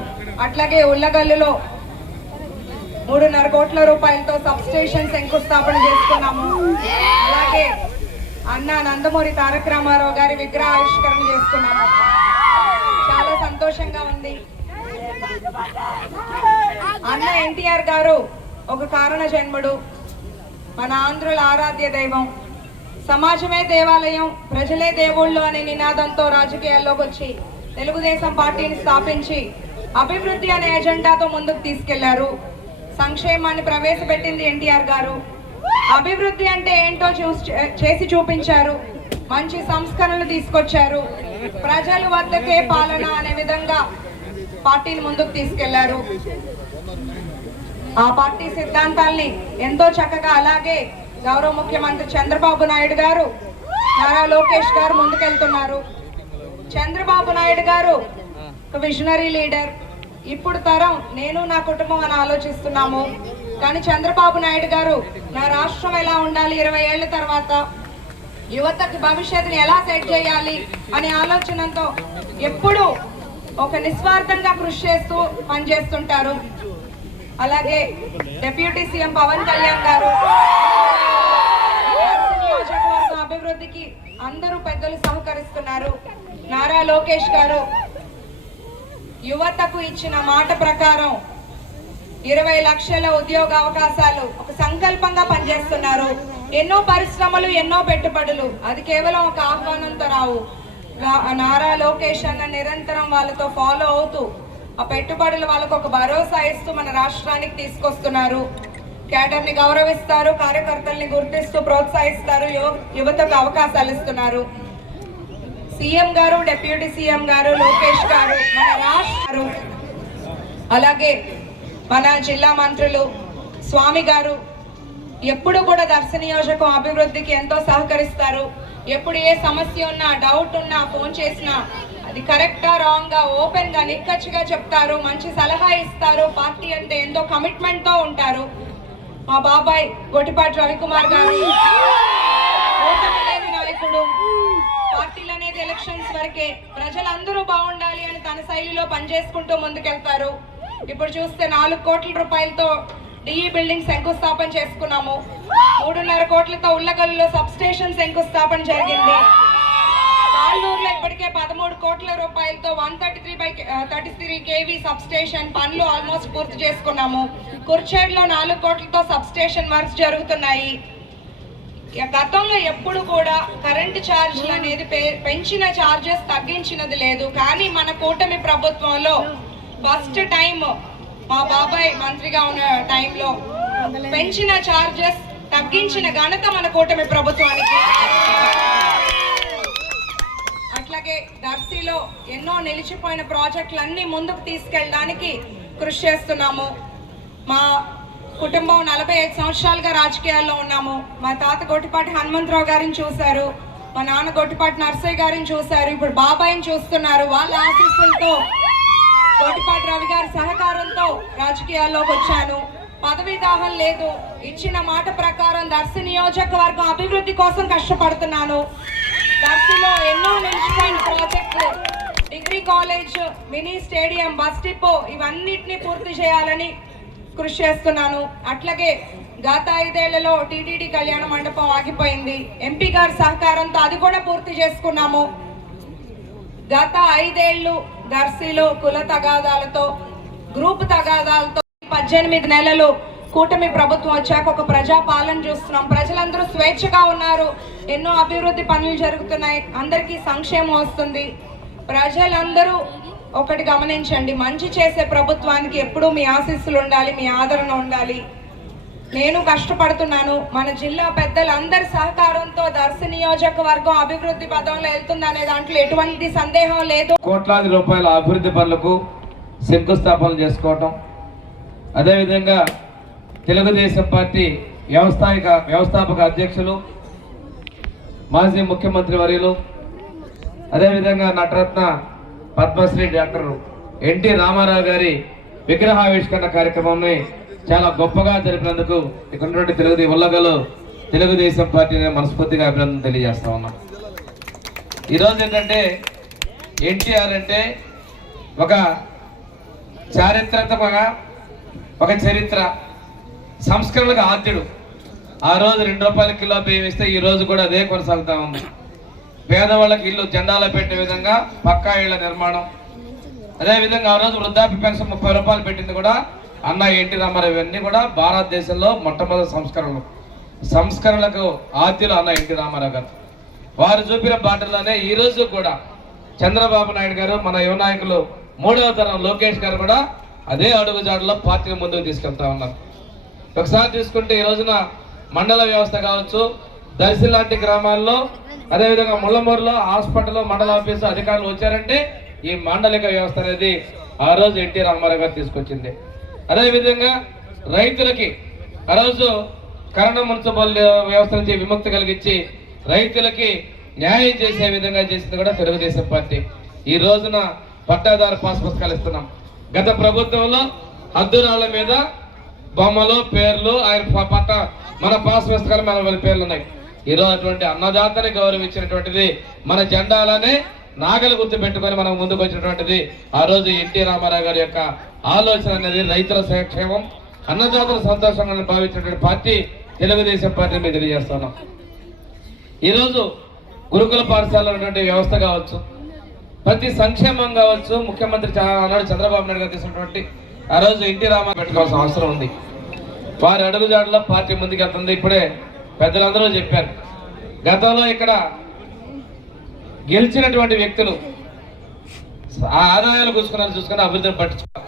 అట్లాగే ఉల్లగల్లులో 3.5 కోట్ల రూపాయలతో సబ్ స్టేషన్ శంకుస్థాపన చేసుకున్నాము. అలాగే అన్న నందమూరి తారక రామారావు గారి విగ్రహావిష్కరణ చేసుకున్నాము. చాలా సంతోషంగా ఉంది. అన్న ఎన్టీఆర్ గారు ఒక కారణ జన్ముడు, మన ఆంధ్రుల ఆరాధ్య దైవం. సమాజమే దేవాలయం, ప్రజలే దేవుళ్ళు అనే నినాదంతో రాజకీయాల్లోకి వచ్చి తెలుగుదేశం పార్టీని స్థాపించి అభివృద్ధి అనే ఎజెండాతో ముందుకు తీసుకెళ్లారు. సంక్షేమాన్ని ప్రవేశపెట్టింది ఎన్టీఆర్ గారు. అభివృద్ధి అంటే ఏంటో చేసి చూపించారు. మంచి సంస్కరణలు తీసుకొచ్చారు. ప్రజల వద్దకే పాలన అనే విధంగా పార్టీని ముందుకు తీసుకెళ్లారు. ఆ పార్టీ సిద్ధాంతాల్ని ఎంతో చక్కగా అలాగే గౌరవ ముఖ్యమంత్రి చంద్రబాబు నాయుడు గారు, నారా లోకేష్ గారు ముందుకెళ్తున్నారు. చంద్రబాబు నాయుడు గారు ఒక విజనరీ లీడర్. ఇప్పుడు తరం నేను నా కుటుంబం అని ఆలోచిస్తున్నాము. కానీ చంద్రబాబు నాయుడు గారు నా రాష్ట్రం ఎలా ఉండాలి 20 ఏళ్ల తర్వాత, యువతకి భవిష్యత్తుని ఎలా సెట్ చేయాలి అనే ఆలోచనతో ఎప్పుడు ఒక నిస్వార్థంగా కృషి చేస్తూ పనిచేస్తుంటారు. అలాగే డిప్యూటీ సీఎం పవన్ కళ్యాణ్ గారు నియోజకవర్గం అభివృద్ధికి అందరూ పెద్దలు సహకరిస్తున్నారు. నారా లోకేష్ గారు యువతకు ఇచ్చిన మాట ప్రకారం 20 లక్షల ఉద్యోగ అవకాశాలు ఒక సంకల్పంగా పనిచేస్తున్నారు. ఎన్నో పరిశ్రమలు, ఎన్నో పెట్టుబడులు అది కేవలం ఒక ఆహ్వానంతో రావు. నారా లోకేష్ అన్న నిరంతరం వాళ్ళతో ఫాలో అవుతూ ఆ పెట్టుబడులు వాళ్ళకు ఒక భరోసా ఇస్తూ మన రాష్ట్రానికి తీసుకొస్తున్నారు. క్యాడర్ ని గౌరవిస్తారు, కార్యకర్తల్ని గుర్తిస్తూ ప్రోత్సహిస్తారు, యువతకు అవకాశాలు ఇస్తున్నారు. సీఎం గారు, డిప్యూటీ సీఎం గారు, లోకేష్ గారు, మన రాష్ట్రం, అలాగే మన జిల్లా మంత్రులు స్వామి గారు ఎప్పుడు కూడా దర్శి నియోజకవర్గం అభివృద్ధికి ఎంతో సహకరిస్తారు. ఎప్పుడు ఏ సమస్య ఉన్నా, డౌట్ ఉన్నా ఫోన్ చేసినా అది కరెక్టా రాంగ్ గా ఓపెన్ గా నిక్కచ్చిగా చెప్తారు, మంచి సలహా ఇస్తారు. పార్టీ అంటే ఎంతో కమిట్మెంట్ తో ఉంటారు. మా బాబాయ్ గొట్టిపాటి రవికుమార్ గారు ఓటమి లేని నాయకుడు. పార్టీలు అనేది ఎలక్షన్స్ వరకే, ప్రజలందరూ బాగుండాలి అని తన శైలిలో పనిచేసుకుంటూ ముందుకెళ్తారు. ఇప్పుడు చూస్తే 4 కోట్ల రూపాయలతో డిఈ బిల్డింగ్ శంకుస్థాపన చేసుకున్నాము. 3.5 కోట్లతో ఉల్లగల్లులో సబ్ స్టేషన్ శంకుస్థాపన జరిగింది. ఆలూరులో ఇప్పటికే 13 కోట్ల రూపాయలతో 133/33 kV సబ్ స్టేషన్ పనులు ఆల్మోస్ట్ పూర్తి చేసుకున్నాము. కుర్చేడ్లో 4 కోట్లతో సబ్ స్టేషన్ వర్క్స్ జరుగుతున్నాయి. గతంలో ఎప్పుడు కూడా కరెంటు ఛార్జీలు అనేది పెంచిన ఛార్జెస్ తగ్గించినది లేదు. కానీ మన కూటమి ప్రభుత్వంలో ఫస్ట్ టైం మా బాబాయ్ మంత్రిగా ఉన్న టైంలో పెంచిన ఛార్జెస్ తగ్గించిన ఘనత మన కూటమి ప్రభుత్వానికి. అట్లాగే దర్శిలో ఎన్నో నిలిచిపోయిన ప్రాజెక్టులన్నీ ముందుకు తీసుకెళ్ళడానికి కృషి చేస్తున్నాము. మా కుటుంబం 45 సంవత్సరాలుగా రాజకీయాల్లో ఉన్నాము. మా తాత గొట్టిపాటి హనుమంతరావు గారిని చూశారు, మా నాన్న గొట్టిపాటి నర్సయ్య గారిని చూశారు, ఇప్పుడు బాబాయిని చూస్తున్నారు. వాళ్ళ ఆశీస్సులతో గొట్టిపాటి రవి గారి సహకారంతో రాజకీయాల్లోకి వచ్చాను. పదవీ దాహం లేదు. ఇచ్చిన మాట ప్రకారం దర్శి నియోజకవర్గం అభివృద్ధి కోసం కష్టపడుతున్నాను. దర్శిలో ఎన్నో నిలిచిపోయిన ప్రాజెక్టులు, degree college, mini stadium, bus depot ఇవన్నిటిని పూర్తి చేయాలని కృషి చేస్తున్నాను. అట్లాగే గత 5 ఏళ్లలో టీటీడీ కళ్యాణ మండపం ఆగిపోయింది. ఎంపీ గారి సహకారంతో అది కూడా పూర్తి చేసుకున్నాము. గత 5 ఏళ్లు దర్శిలో కుల తగాదాలతో, గ్రూప్ తగాదాలతో 18 నెలలు కూటమి ప్రభుత్వం వచ్చాక ఒక ప్రజా పాలన చూస్తున్నాం. ప్రజలందరూ స్వేచ్ఛగా ఉన్నారు. ఎన్నో అభివృద్ధి పనులు జరుగుతున్నాయి. అందరికీ సంక్షేమం వస్తుంది. ప్రజలందరూ ఒకటి గమనించండి, మంచి చేసే ప్రభుత్వానికి ఎప్పుడూ మీ ఆశీస్సులు ఉండాలి, మీ ఆదరణ ఉండాలి. నేను కష్టపడుతున్నాను. మన జిల్లా పెద్దలందరి సహకారంతో దర్శి నియోజకవర్గం అభివృద్ధి పదంలో వెళ్తుందనే దాంట్లో ఎటువంటి సందేహం లేదు. కోట్లాది రూపాయల అభివృద్ధి పనులకు శంకుస్థాపన చేసుకోవటం, అదేవిధంగా తెలుగుదేశం పార్టీ వ్యవస్థాపక అధ్యక్షులు, మాజీ ముఖ్యమంత్రి వర్యులు, అదేవిధంగా నటరత్న పద్మశ్రీ డాక్టర్ ఎన్టీ రామారావు గారి విగ్రహావిష్కరణ కార్యక్రమాన్ని చాలా గొప్పగా జరిపినందుకు ఇక్కడ ఉల్లగలు తెలుగుదేశం పార్టీని మనస్ఫూర్తిగా అభినందన తెలియజేస్తా ఉన్నాం. ఈరోజు ఏంటంటే ఎన్టీఆర్ అంటే ఒక చారిత్రాత్మకంగా ఒక చరిత్ర, సంస్కరణలకు ఆద్యుడు. ఆ రోజు 2 రూపాయల కిలో బియ్యం ఇస్తే ఈ రోజు కూడా అదే కొనసాగుతా ఉంది. పేదవాళ్ళకి ఇల్లు జెండాలో పెట్టే విధంగా పక్కా ఇళ్ల నిర్మాణం, అదేవిధంగా ఆ రోజు వృద్ధాప్య పెన్షన్ 30 రూపాయలు పెట్టింది కూడా అన్న ఎన్టీ రామారావు. ఇవన్నీ కూడా భారతదేశంలో మొట్టమొదటి సంస్కరణలకు ఆద్యులు అన్న ఎన్టీ రామారావు గారు. వారు చూపిన బాటలోనే ఈ రోజు కూడా చంద్రబాబు నాయుడు గారు, మన యువ నాయకులు 3వ తరం లోకేష్ గారు కూడా అదే అడుగుజాడలో పార్టీని ముందుకు తీసుకెళ్తా ఉన్నారు. ఒకసారి తీసుకుంటే ఈ రోజున మండల వ్యవస్థ కావచ్చు, దర్శి లాంటి గ్రామాల్లో, అదేవిధంగా ముళ్ళమూరులో హాస్పిటల్, మండల ఆఫీసు అధికారులు వచ్చారంటే ఈ మాండలిక వ్యవస్థ అనేది ఆ రోజు ఎన్టీ రామారావు గారు తీసుకొచ్చింది. అదేవిధంగా రైతులకి ఆ రోజు కరోనా మున్సిపల్ వ్యవస్థ నుంచి విముక్తి కలిగించి రైతులకి న్యాయం చేసే విధంగా చేసింది కూడా తెలుగుదేశం పార్టీ. ఈ రోజున పట్టాదారు పాస్ పుస్తకాలు ఇస్తున్నాం. గత ప్రభుత్వంలో హద్దురాళ్ల మీద బొమ్మలు, పేర్లు, ఆయన మన పాస్ పుస్తకాలు మన పేర్లు ఉన్నాయి. ఈరోజు అటువంటి అన్నదాతని గౌరవించినటువంటిది, మన జెండాలనే నాగలు గుర్తు పెట్టుకొని మనం ముందుకు వచ్చినటువంటిది ఆ రోజు ఎన్టీ రామారావు గారి యొక్క ఆలోచన అనేది. రైతుల సంక్షేమం, అన్నదాతల సంతోషంగా భావించినటువంటి పార్టీ తెలుగుదేశం పార్టీ మీద తెలియజేస్తున్నాం. ఈరోజు గురుకుల పాఠశాల వ్యవస్థ కావచ్చు, ప్రతి సంక్షేమం కావచ్చు, ముఖ్యమంత్రి ఆనాడు చంద్రబాబు నాయుడు గారు తీసుకున్నటువంటి ఆ రోజు ఎన్టీ రామారావు పెట్టుకోవాల్సిన అవసరం ఉంది. వారి అడుగుజాడలో పార్టీ ముందుకెళ్తుంది. ఇప్పుడే పెద్దలందరూ చెప్పారు, గతంలో ఇక్కడ గెలిచినటువంటి వ్యక్తులు ఆ ఆదాయాలు చూసుకుని అభివృద్ధిని పట్టించుకోవాలి.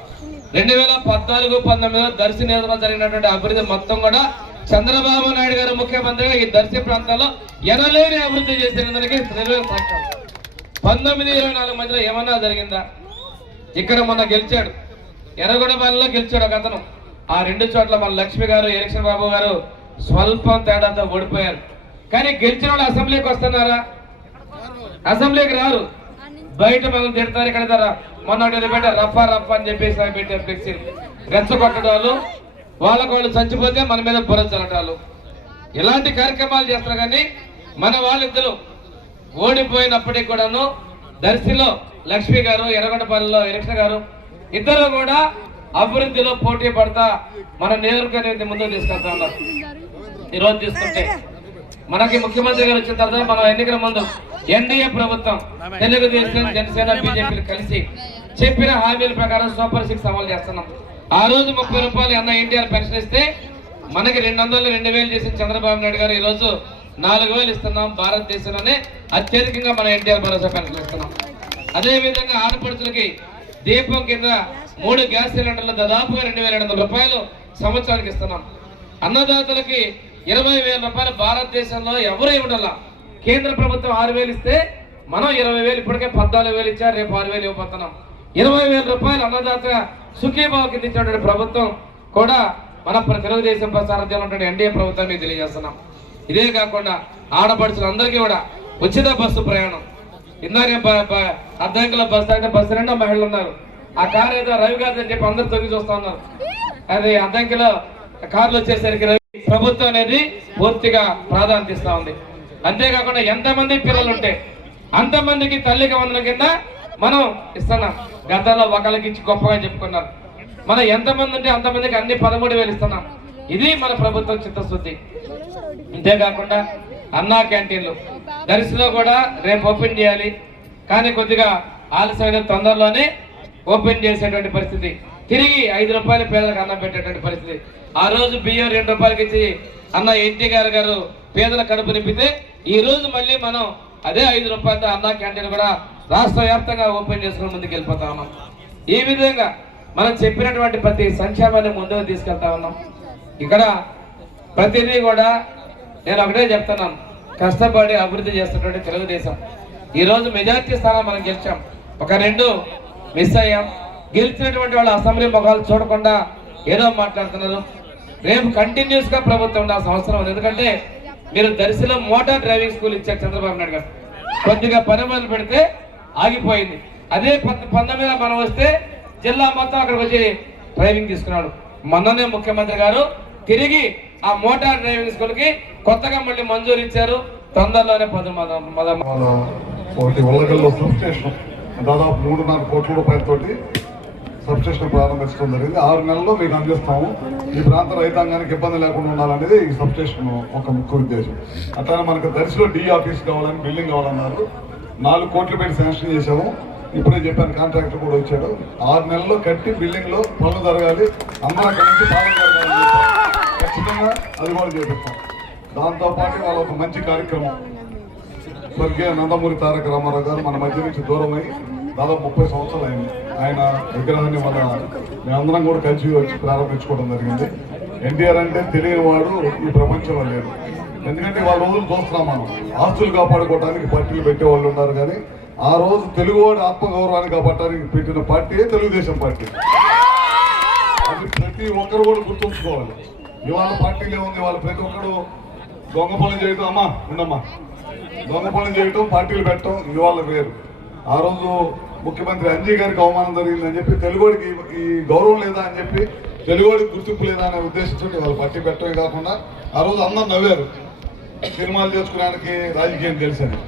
2014-19 దర్శి నియోజకవర్గంలో జరిగినటువంటి అభివృద్ధి మొత్తం కూడా చంద్రబాబు నాయుడు గారు ముఖ్యమంత్రిగా ఈ దర్శి ప్రాంతాల్లో ఎనలేని అభివృద్ధి చేసినందుకు సాక్ష్యం. 19-24 మధ్యలో ఏమన్నా జరిగిందా? ఇక్కడ మొన్న గెలిచాడు, ఎర్రగొండపల్లిలో గెలిచాడు ఒక అతను. ఆ 2 చోట్ల మన లక్ష్మి గారు, ఎలక్షన్ బాబు గారు స్వల్పం తేడాతో ఓడిపోయారు. కానీ గెలిచిన వాళ్ళు అసెంబ్లీకి వస్తున్నారా? అసెంబ్లీకి రారు, బయట మనం తిడతారు. ఇక్కడ మొన్న పెట్టారు రఫా రఫా అని చెప్పేసి పెట్టారు ఫ్లెక్సీలు, రెచ్చగొట్టడాలు, వాళ్ళకు వాళ్ళు చచ్చిపోతే మన మీద బుర్ర చల్లటాలు, ఇలాంటి కార్యక్రమాలు చేస్తారు. కానీ మన వాళ్ళిద్దరూ ఓడిపోయినప్పటికీ కూడాను దర్శిలో లక్ష్మి గారు, ఎర్రగొండపల్లిలో ఎలక్షన్ గారు ఇద్దరు కూడా అభివృద్ధిలో పోటీ పడతా మన నియోజకవర్గాన్ని ముందుకు తీసుకెళ్తా ఉన్నారు. ఈరోజు తీసుకుంటే మనకి ముఖ్యమంత్రి గారు వచ్చిన తర్వాత మనం ఎన్నికల ముందు ఎన్డీఏ ప్రభుత్వం తెలుగుదేశం, జనసేన, బీజేపీలు కలిసి చెప్పిన హామీల ప్రకారం సూపర్ 6 అమలు చేస్తున్నాం. ఆ రోజు 30 రూపాయలు అన్న ఎన్టీఆర్ పెన్షన్ ఇస్తే మనకి 200 2,000 చేసిన చంద్రబాబు నాయుడు గారు ఈ రోజు 4,000 ఇస్తున్నాం. భారతదేశంలోనే అత్యధికంగా మన ఎన్టీఆర్ భరోసా పెన్షన్ ఇస్తున్నాం. అదే విధంగా ఆడపడుచులకి దీపం కింద 3 గ్యాస్ సిలిండర్లు దాదాపుగా 2,200 రూపాయలు సంవత్సరానికి ఇస్తున్నాం. అన్నదాతలకి 20,000 రూపాయలు భారతదేశంలో ఎవరు ఇవ్వడాల. కేంద్ర ప్రభుత్వం 6,000 ఇస్తే మనం 20,000 ఇప్పటికే 14,000 ఇచ్చారు. రేపు 6,000 ఇవ్వబోతున్నాం. 20,000 రూపాయలు అన్నదాత సుఖీభావ కింద ఇచ్చినటువంటి ప్రభుత్వం కూడా మన తెలుగుదేశం ప్రసారధ్యంలో ఉన్న ఎన్డీఏ ప్రభుత్వాన్ని తెలియజేస్తున్నాం. ఇదే కాకుండా ఆడపడుచులందరికీ కూడా ఉచిత బస్సు ప్రయాణం. ఇందాక అర్ధంకిలో బస్సు అయితే బస్సు రెండో మహిళలు ఉన్నారు. ఆ కారు ఏదో రవి గారు అని చెప్పి అందరు తొంగి చూస్తా ఉన్నారు. అది అర్ధంకిలో కార్లు వచ్చేసరికి రవి ప్రభుత్వం అనేది పూర్తిగా ప్రాధాన్యత ఇస్తా ఉంది. అంతేకాకుండా ఎంతమంది పిల్లలు ఉంటే అంతమందికి తల్లికి వందల కింద మనం ఇస్తున్నాం. గతంలో ఒకరికి ఇచ్చి గొప్పగా చెప్పుకున్నారు. మనం ఎంతమంది ఉంటే అంతమందికి అన్ని 13,000 ఇస్తున్నాం. ఇది మన ప్రభుత్వం చిత్తశుద్ధి. అంతేకాకుండా అన్నా క్యాంటీన్లు దర్శిలో కూడా రేపు ఓపెన్ చేయాలి. కానీ కొద్దిగా ఆలస్యమైన తొందరలోనే ఓపెన్ చేసేటువంటి పరిస్థితి. తిరిగి 5 రూపాయలు పేదలకు అన్నం పెట్టేటువంటి పరిస్థితి. ఆ రోజు బియ్యం 2 రూపాయలకి ఇచ్చి అన్న ఎన్టీఆర్ గారు పేదల కడుపు నింపితే ఈ రోజు మళ్ళీ మనం అదే 5 రూపాయలతో అన్నా క్యాంటీన్ కూడా రాష్ట్ర వ్యాప్తంగా ఓపెన్ చేసుకుని ముందుకు వెళ్ళిపోతా ఉన్నాం. ఈ విధంగా మనం చెప్పినటువంటి ప్రతి సంక్షేమాన్ని ముందుకు తీసుకెళ్తా ఉన్నాం. ఇక్కడ ప్రతిదీ కూడా నేను ఒకటే చెప్తున్నాను, కష్టపడి అభివృద్ధి చేస్తున్నటువంటి తెలుగుదేశం. ఈ రోజు మెజార్టీ స్థానం మనం గెలిచాం. ఒక 2 మిస్ అయ్యాం. గెలిచినటువంటి వాళ్ళు అసెంబ్లీ ముఖాలు చూడకుండా ఏదో మాట్లాడుతున్నారు. రేపు కంటిన్యూస్ గా ప్రభుత్వం ఉండాల్సిన అవసరం ఉంది. ఎందుకంటే మీరు దర్శిలో మోటార్ డ్రైవింగ్ స్కూల్ ఇచ్చారు చంద్రబాబు నాయుడు గారు. కొద్దిగా పని మొదలు పెడితే ఆగిపోయింది. అదే 19 మనం వస్తే జిల్లా మొత్తం అక్కడికి వచ్చి డ్రైవింగ్ తీసుకున్నాడు. మొన్ననే ముఖ్యమంత్రి గారు తిరిగి ఆ మోటార్ డ్రైవింగ్ స్కూల్ కి కొత్తగా మళ్ళీ మంజూరు ఇచ్చారు. తొందరలోనే ఒకటి ఉల్లగల్లో సబ్ స్టేషన్ దాదాపు 3.5 కోట్ల రూపాయలతోటి సబ్ స్టేషన్ ప్రారంభించడం జరిగింది. 6 నెలల్లో మీకు అందిస్తాము. ఈ ప్రాంత రైతాంగానికి ఇబ్బంది లేకుండా ఉండాలనేది ఈ సబ్ స్టేషన్ ఒక ముఖ్య ఉద్దేశం. అట్లానే మనకు దర్శిలో డి ఆఫీస్ కావాలని బిల్డింగ్ కావాలన్నారు. 4 కోట్లు పెట్టి శాంక్షన్ చేశాము. ఇప్పుడే చెప్పాను, కాంట్రాక్టర్ కూడా వచ్చాడు. 6 నెలల్లో కట్టి బిల్డింగ్ లో పనులు జరగాలి, అందరూ అక్కడి నుంచి పాలన జరగాలి. ఖచ్చితంగా అది కూడా చేపిస్తాం. దాంతోపాటు వాళ్ళ ఒక మంచి కార్యక్రమం, స్వర్గీయ నందమూరి తారక రామారావు గారు మన మధ్య నుంచి దూరమై దాదాపు 30 సంవత్సరాలు అయింది. ఆయన విగ్రహాన్ని మన మేమందరం కూడా కలిసి వచ్చి ప్రారంభించుకోవడం జరిగింది. ఎన్టీఆర్ అంటే తెలియని వాడు ఈ ప్రపంచంలో లేరు. ఎందుకంటే వాళ్ళ రోజులు చూస్తున్నాం మనం. ఆస్తులు కాపాడుకోవడానికి పార్టీలు పెట్టేవాళ్ళు ఉన్నారు, కానీ ఆ రోజు తెలుగువాడి ఆత్మగౌరవాన్ని కాపాడటానికి పెట్టిన పార్టీయే తెలుగుదేశం పార్టీ. అది ప్రతి ఒక్కరు కూడా గుర్తుంచుకోవాలి. ఇవాళ పార్టీలే ఉంది, వాళ్ళు ప్రతి ఒక్కరు దొంగ పనులు చేయటం, అమ్మా ఉండమ్మా, దొంగ పనులు చేయటం, పార్టీలు పెట్టడం ఇవాళ వేరు. ఆ రోజు ముఖ్యమంత్రి అంజీ గారికి అవమానం జరిగిందని చెప్పి తెలుగుడికి ఈ గౌరవం లేదా అని చెప్పి తెలుగుడికి గుర్తింపు లేదా అనే ఉద్దేశంతో వాళ్ళు పార్టీ పెట్టడమే కాకుండా ఆ రోజు అందరు నవ్వారు. సినిమాలు చేసుకోవడానికి రాజకీయం తెలుసని.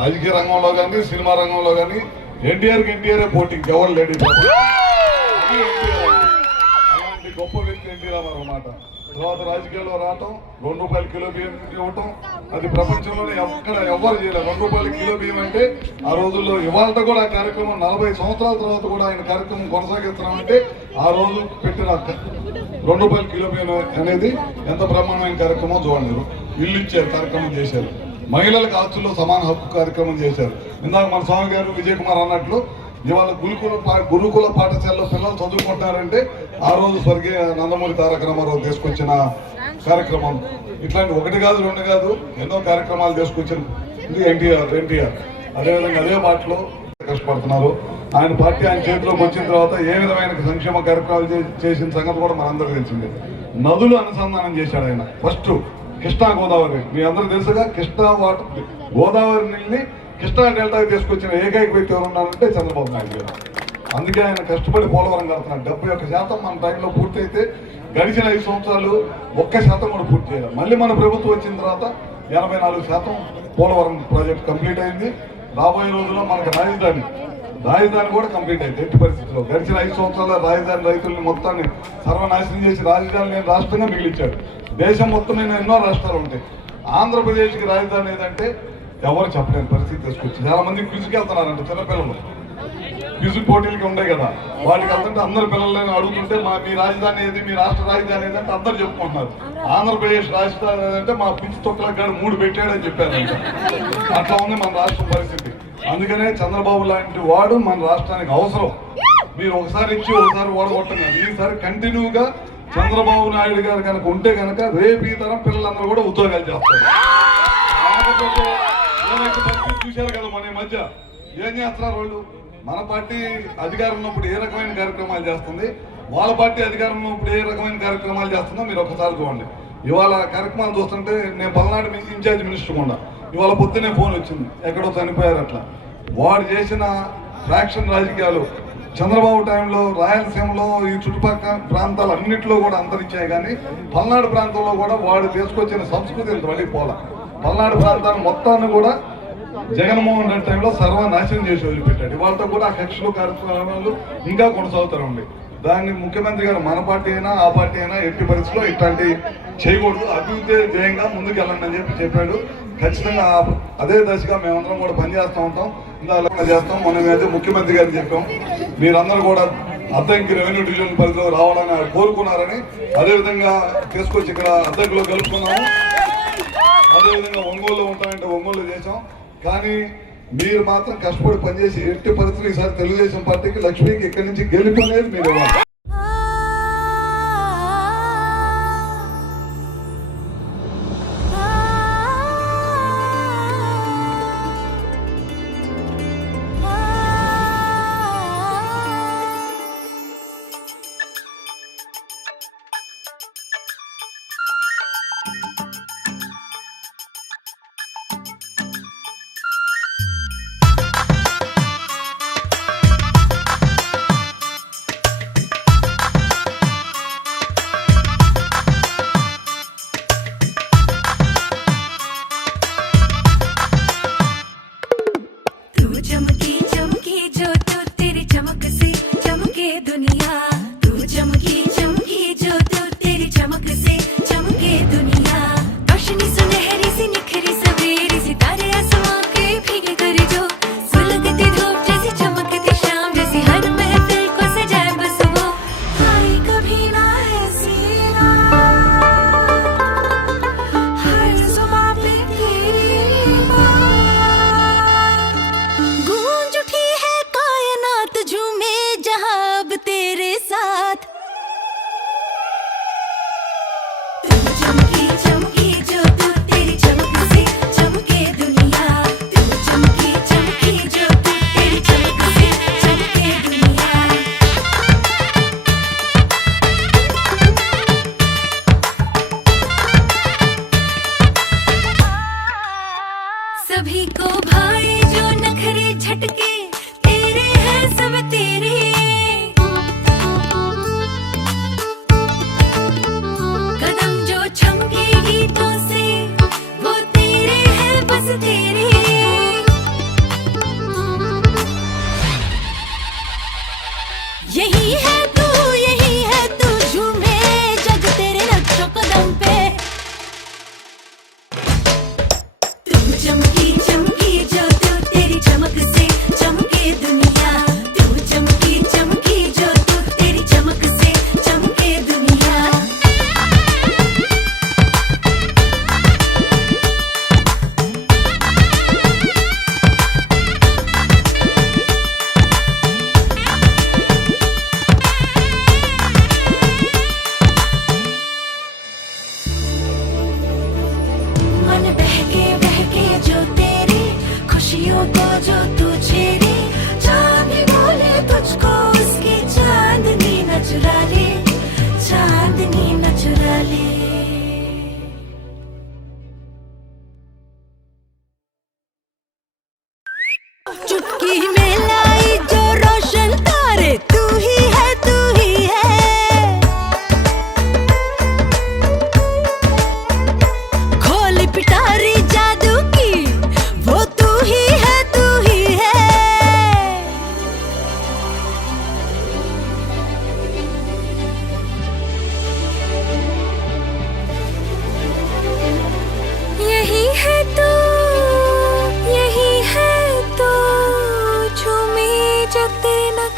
రాజకీయ రంగంలో కానీ సినిమా రంగంలో కానీ ఎన్టీఆర్ఏ పోటీ, ఎవరు లేడీ. అలాంటి గొప్ప వ్యక్తి ఎన్టీ రామారావు అన్నమాట. తర్వాత రాజకీయాల్లో రావటం, 2 రూపాయల కిలో బియ్యం ఇవ్వటం, అది ప్రపంచంలోనే ఎక్కడ ఎవరు చేయలేదు. 2 రూపాయల కిలో బియ్యం అంటే ఆ రోజుల్లో. ఇవాళ కూడా ఆ కార్యక్రమం 40 సంవత్సరాల తర్వాత కూడా ఆయన కార్యక్రమం కొనసాగిస్తున్నామంటే ఆ రోజు పెట్టిన 2 రూపాయల కిలో బియ్యం అనేది ఎంత బ్రహ్మాండమైన కార్యక్రమం చూడండి. ఇల్లు ఇచ్చారు, కార్యక్రమం చేశారు. మహిళలకు ఆస్తుల్లో సమాన హక్కు కార్యక్రమం చేశారు. ఇందాక మన స్వామి గారు విజయ్ కుమార్ అన్నట్లు ఇవాళ గురుకుల పాఠశాలలో పిల్లలు చదువుకుంటున్నారంటే ఆ రోజు స్వర్గీయ నందమూరి తారక రామారావు తీసుకొచ్చిన కార్యక్రమం. ఇట్లాంటి 1 కాదు 2 కాదు ఎన్నో కార్యక్రమాలు తీసుకొచ్చిన ఎన్టీఆర్. అదేవిధంగా అదే పాటలో కష్టపడుతున్నారు. ఆయన పార్టీ ఆయన చేతిలోకి వచ్చిన తర్వాత ఏ విధమైన సంక్షేమ కార్యక్రమాలు చేసిన సంగతి కూడా మనందరికీ తెలిసిందే. నదులు అనుసంధానం చేశాడు ఆయన. ఫస్ట్ కృష్ణా గోదావరి, మీ అందరూ తెలుసుగా, కృష్ణా వాటర్ గోదావరి నీళ్ళని కృష్ణా డెల్టాకి తీసుకొచ్చిన ఏకైక వ్యక్తి ఎవరు ఉన్నారంటే చంద్రబాబు నాయుడు గారు. అందుకే ఆయన కష్టపడి పోలవరం కడుతున్నారు. 71% మన టైంలో పూర్తి అయితే గడిచిన 5 సంవత్సరాలు 1% కూడా పూర్తి చేయాలి. మళ్ళీ మన ప్రభుత్వం వచ్చిన తర్వాత 84% పోలవరం ప్రాజెక్ట్ కంప్లీట్ అయింది. రాబోయే రోజుల్లో మనకు రాజధాని కూడా కంప్లీట్ అయింది. ఎట్టి పరిస్థితుల్లో గడిచిన 5 సంవత్సరాల రాజధాని రైతుల్ని మొత్తాన్ని సర్వనాశనం చేసి రాజధాని లేని రాష్ట్రంగా మిగిలించాడు. దేశం మొత్తం ఎన్నో రాష్ట్రాలు ఉంటాయి. ఆంధ్రప్రదేశ్కి రాజధాని ఏదంటే ఎవరు చెప్పలేని పరిస్థితి తీసుకొచ్చి చాలా మంది క్విజ్కి వెళ్తున్నారంట చిన్నపిల్లలు. క్విజ్ పోటీలకి ఉన్నాయి కదా, వాటికి వెళ్తుంటే అందరు పిల్లలని అడుగుతుంటే మీ రాజధాని ఏది, మీ రాష్ట్ర రాజధాని ఏది అంటే అందరు చెప్పుకుంటున్నారు. ఆంధ్రప్రదేశ్ రాజధాని ఏదంటే మా పిచ్చి తొక్కలకు గారు 3 పెట్టాడని చెప్పారంట. అట్లా ఉంది మన రాష్ట్రం పరిస్థితి. అందుకనే చంద్రబాబు లాంటి వాడు మన రాష్ట్రానికి అవసరం. మీరు ఒకసారి ఇచ్చి ఒకసారి ఓడగొట్టండి. ఈసారి కంటిన్యూగా చంద్రబాబు నాయుడు గారు కనుక ఉంటే కనుక రేపు ఈ తరం పిల్లలందరూ కూడా ఉద్యోగాలు చేస్తారు. చూశారు కదా మన మధ్య ఏం చేస్తున్నారు వాళ్ళు. మన పార్టీ అధికారం ఉన్నప్పుడు ఏ రకమైన కార్యక్రమాలు చేస్తుంది, వాళ్ళ పార్టీ అధికారం ఉన్నప్పుడు ఏ రకమైన కార్యక్రమాలు చేస్తుందో మీరు ఒకసారి చూడండి. ఇవాళ కార్యక్రమాలు చూస్తుంటే నేను పల్నాడు ఇన్ఛార్జ్ మినిస్టర్ కూడా ఇవాళ పొద్దునే ఫోన్ వచ్చింది, ఎక్కడో చనిపోయారు. అట్లా వాడు చేసిన ఫ్రాక్షన్ రాజకీయాలు చంద్రబాబు టైంలో రాయలసీమలో ఈ చుట్టుపక్కల ప్రాంతాలు అన్నింటిలో కూడా అంతరించాయి. కానీ పల్నాడు ప్రాంతంలో కూడా వాడు తీసుకొచ్చిన సంస్కృతి మళ్ళీ పోలా. పల్నాడు ప్రాంతాన్ని మొత్తాన్ని కూడా జగన్మోహన్ రెడ్డి టైంలో సర్వనాశనం చేసి వదిలిపెట్టాడు. ఇవాళతో కూడా ఆ కక్షలు కార్యక్రమాలు ఇంకా కొనసాగుతారండి. దాన్ని ముఖ్యమంత్రి గారు మన పార్టీ అయినా ఆ పార్టీ అయినా ఎట్టి పరిస్థితిలో ఇట్లాంటి చేయకూడదు, అభివృద్ధి ధ్యేయంగా ముందుకు వెళ్ళండి అని చెప్పాడు. ఖచ్చితంగా అదే దశగా మేమందరం కూడా పనిచేస్తూ ఉంటాం, ఇలా చేస్తాం. మనం అయితే ముఖ్యమంత్రి గారిని చెప్పాం, మీరందరూ కూడా అద్దంకి రెవెన్యూ డివిజన్ పరిధిలో రావాలని కోరుకున్నారని అదేవిధంగా తీసుకొచ్చి ఇక్కడ అద్దంకిలో కలుపుకున్నాము. అదేవిధంగా ఒంగోలులో ఉంటామంటే ఒంగోలు చేసాం. కానీ మీరు మాత్రం కష్టపడి పనిచేసి ఎట్టి పరిస్థితులు ఈసారి తెలుగుదేశం పార్టీకి లక్ష్మీకి ఇక్కడి నుంచి గెలుపు అనేది మీరు ఇవ్వాలి.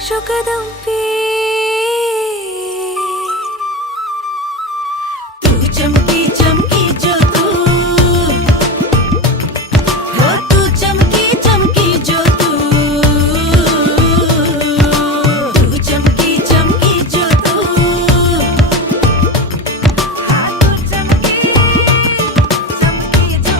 शुकदंपी तू चमकी चमकी जो तू हो तू चमकी चमकी जो तू चमकी चमकी जो तू हाँ तू चमकी चमकी जो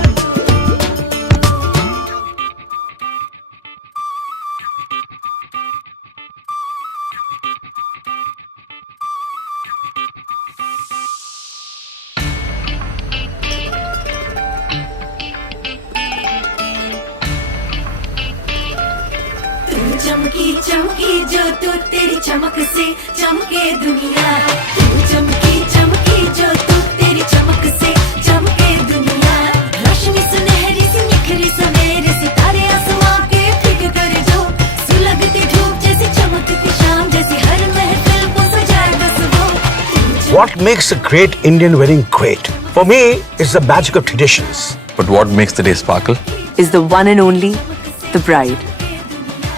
चमकी चमकी जो तू तेरी चमक से चमके दुनिया तू चमकी चमकी जो तू तेरी चमक से चमके दुनिया रोशनी सुनहरी सी निखरी सवेरे सितारे आसमां के फिक कर जो सुलगती धूप जैसी चमकती शाम जैसी हर महफिल को सजाए बस वो What makes a great Indian wedding great? For me, it's the magic of traditions. But what makes the day sparkle? Is the one and only, the bride.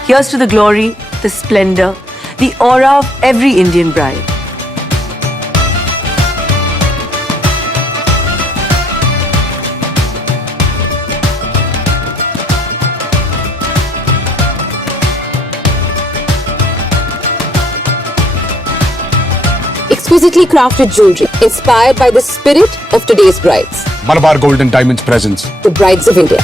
Here's to the glory, the splendor, the aura of every Indian bride. Exquisitely crafted jewelry inspired by the spirit of today's brides. Malabar Gold and Diamonds presents The Brides of India.